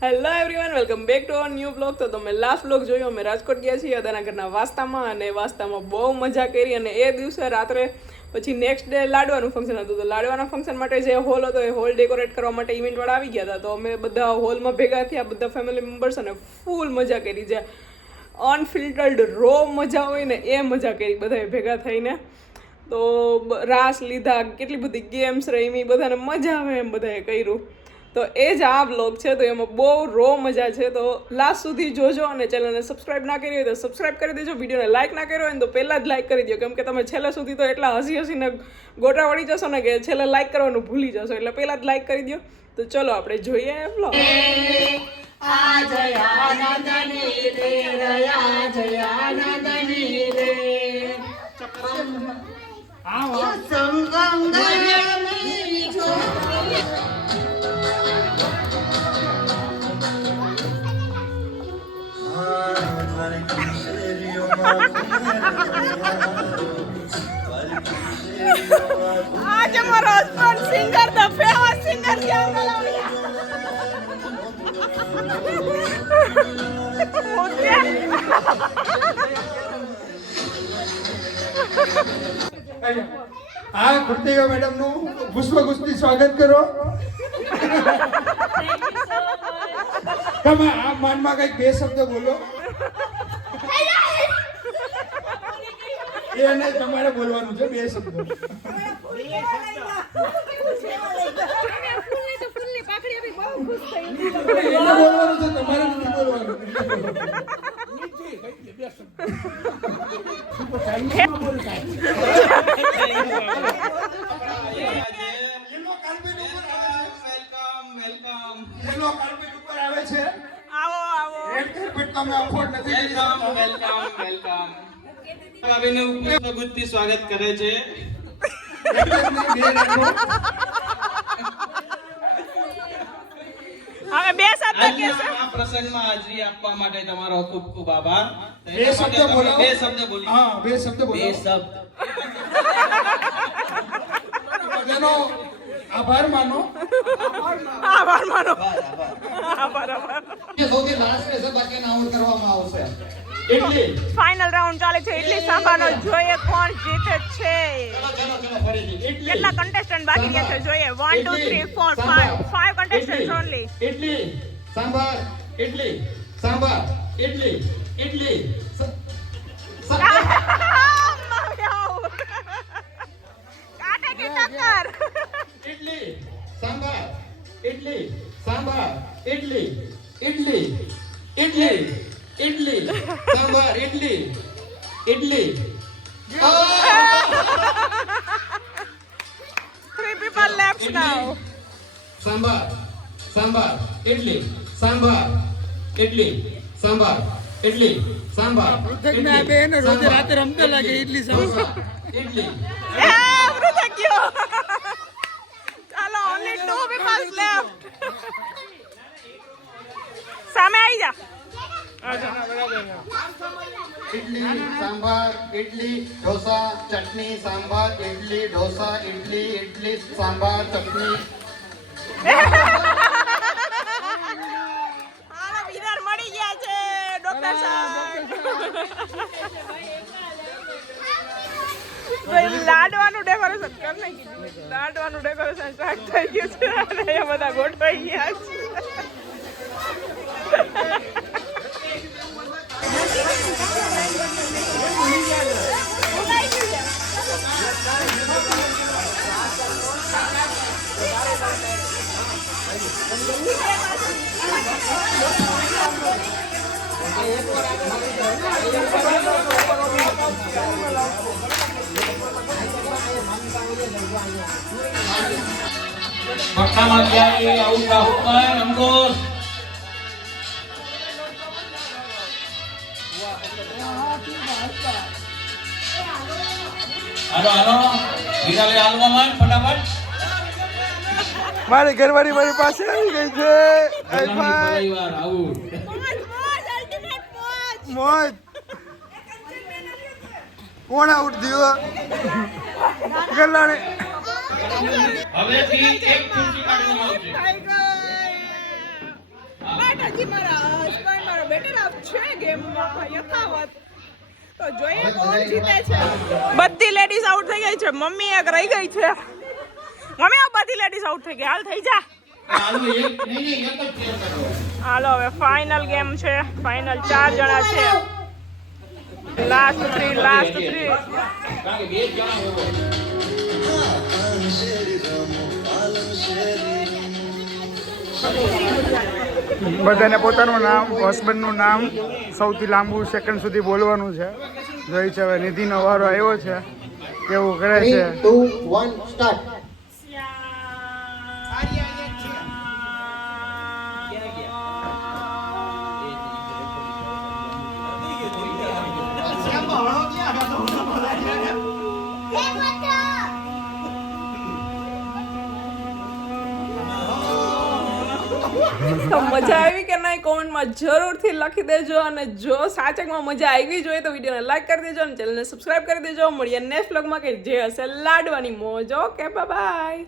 Hello everyone, welcome back to our new blog. તો તમે last blog જોયો, અમે રાજકોટ ગયા છીએ અદાના ઘરના વાસ્તામાં, અને વાસ્તામાં બહુ મજા કરી. અને એ દિવસે રાત્રે પછી નેક્સ્ટ ડે લાડવાનું ફંક્શન હતું. તો લાડવાના ફંક્શન માટે જે હોલ હતો એ હોલ ડેકોરેટ કરવા માટે ઇવેન્ટવાળા આવી ગયા હતા. તો અમે બધા હોલમાં ભેગા થયા, બધા ફેમિલી મેમ્બર્સ, અને ફૂલ મજા કરી. જે અનફિલ્ટર્ડ રો મજા હોય ને એ મજા કરી બધાએ ભેગા થઈને. તો રાસ લીધા, કેટલી બધી ગેમ્સ રમી, બધાને મજા આવે એમ બધાએ કર્યું. તો એ જ આ બ્લોગ છે. તો એમાં બહુ રો મજા છે. તો લાસ્ટ સુધી જોજો, અને ચેનલને સબસ્ક્રાઇબ ના કરી હોય તો સબસ્ક્રાઇબ કરી દેજો. વિડીયોને લાઇક ના કર્યો હોય ને તો પહેલાં જ લાઇક કરી દો, કેમ કે તમે છેલ્લે સુધી તો એટલા હસીને ગોટા વળી જશો ને કે છેલ્લે લાઇક કરવાનું ભૂલી જશો. એટલે પહેલાં જ લાઇક કરી દો. તો ચલો આપણે જોઈએ બ્લોગ. आज हमारा husband singer, the famous singer આ કૃતિકા મેડમ નું પુષ્પગુચ્છથી સ્વાગત કરો. તમે આ માનમાં કઈક બે શબ્દ બોલો. એને તમારે બોલવાનું છે બે શબ્દ. એને બોલવાનું છે, તમારે નથી બોલવાનું. લીલો કાર્પેટ ઉપર આવે છે. આવો આવો. રેડ કાર્પેટ તમે અફોર્ડ નથી કરી શકતા. વેલકમ. ભાભીનું પુષ્પગુચ્છથી સ્વાગત કરે છે. હવે બે શબ્દ આજના આ પ્રસંગમાં હાજરી આપવા માટે તમારો ખૂબ ખૂબ આભાર. બે શબ્દ બોલો. બે શબ્દ બોલી. હા, બે શબ્દ બોલો. બે શબ્દ. એનો આભાર માનો. આભાર માનો. સૌથી લાસ્ટ છે બાકી નાઉટ કરવામાં આવશે. એટલે ફાઇનલ રાઉન્ડ ચાલે છે. ઇડલી સાંભારનો જોઈએ કોણ જીતે છે. ચલો ફરીથી. એટલે કેટલા કન્ટેસ્ટન્ટ બાકી રહ્યા છે જોઈએ. 1 2 3 4 5 5 કન્ટેસ્ટન્ટ્સ ઓન્લી. ઇડલી સાંભાર, ઇડલી સાંભાર, ઇડલી ઇડલી કાટે કે ટક્કર. Idli sambar, idli sambar, idli idli idli idli sambar, idli idli. 3 people left now. Sambar sambar, idli sambar, idli sambar, idli sambar. રોજ રાતે રમતા લાગે ઇડલી સાંભાર. ઇડલી પૃથક ગયો. ચાલો, only 2 people left. સામે આવી જા. ઇડલી સાંભાર, ઇડલી ઢોસા ચટણી સાંભાર, ઇડલી ઢોસા, ઇડલી ઇડલી સાંભાર ચટણી. હાલો, વિનર મળી ગયા છે ડોક્ટર સાહેબ. લાડવાનું ડેકોરેશન કર નાખ્યું. લાડવાનું ડેકોરેશન સ્ટાર્ટ થઈ ગયું છે, અને એ બધા ગોઠવાઈ ગયા છે. પટ્ટામાં ક્યારે આવું કાપમાં અંગોર. હાલો હીરાલે હાલવામાં ફટાફટ. મારી ઘરવાળી મારી પાસે આવી ગઈ છે. પરિવાર આવું મોજ કોણ આઉટ થયો ગલાણે હવેથી એક ખુરશી કાઢવામાં આવશે. બટ હજી મારા હસબન્ડ મારા બેટેલા છે ગેમમાં યથાવત. તો જોઈએ કોણ જીતે છે. બધી લેડીઝ આઉટ થઈ ગઈ છે. મમ્મી એક રહી ગઈ છે. મમ્મી આ બધી લેડીઝ આઉટ થઈ ગઈ. હાલ થઈ જા. હાલો હવે ફાઇનલ ગેમ છે. ફાઇનલ 4 જણા છે. લાસ્ટ 3 બધાને પોતાનું નામ હસબન્ડનું નામ સૌથી લાંબુ સેકન્ડ સુધી બોલવાનું છે. જોઈ છે હવે નિધિનો વારો આવ્યો છે કેવું કરે છે. 3, 2, 1 સ્ટાર્ટ. તો મજા આવી કે નહીં કોમેન્ટમાં જરૂરથી લખી દેજો. અને જો સાચકમાં મજા આવી જોઈએ તો વિડીયોને લાઈક કરી દેજો અને ચેનલને સબસ્ક્રાઈબ કરી દેજો. મળીએ નેક્સ્ટ વ્લોગમાં કે જે હશે લાડવાની મોજ. Okay bye.